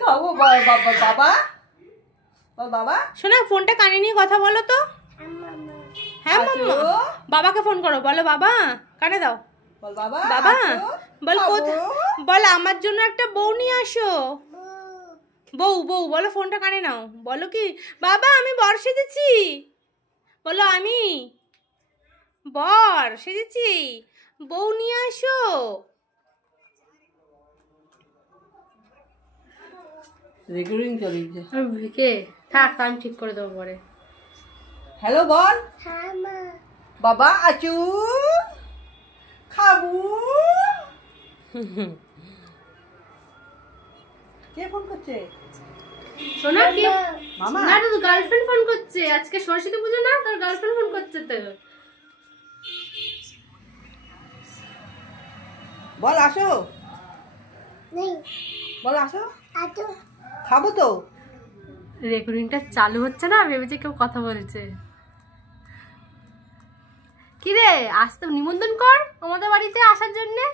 খাবো বাবা বাবা বাবা। শোনা ফোনটা কানে নিয়ে কথা বলো তো। হ্যাঁ মাম্মা, বাবাকে ফোন করো, বলো বাবা, কানে দাও, বল বাবা বাবা, বল বল আমার জন্য একটা বউ নিয়ে আসো। বউ বউ বলো, ফোনটা কানে নাও, বলো কি বাবা আমি বর সেজেছি, বলো আমি বর সেজেছি, বউ নিয়ে আসো। রেকর্ডিং চলছে, থাক আমি ঠিক করে দেবো পরে। হ্যালো বল। হ্যাঁ মা। বাবা আচু খাবু। কে ফোন করছে? সোনা কি মামা? না তো গার্লফ্রেন্ড ফোন করছে, আজকে সরস্বতী পুজো না, তোর গার্লফ্রেন্ড ফোন করছে তো। বল আসো, বল আসো, খাবো তো। রেকর্ডিংটা চালু হচ্ছে না, ভেবেছে কেউ কথা বলছে। কি রে, আসতে নিমন্ত্রণ কর আমাদের বাড়িতে আসার জন্যে।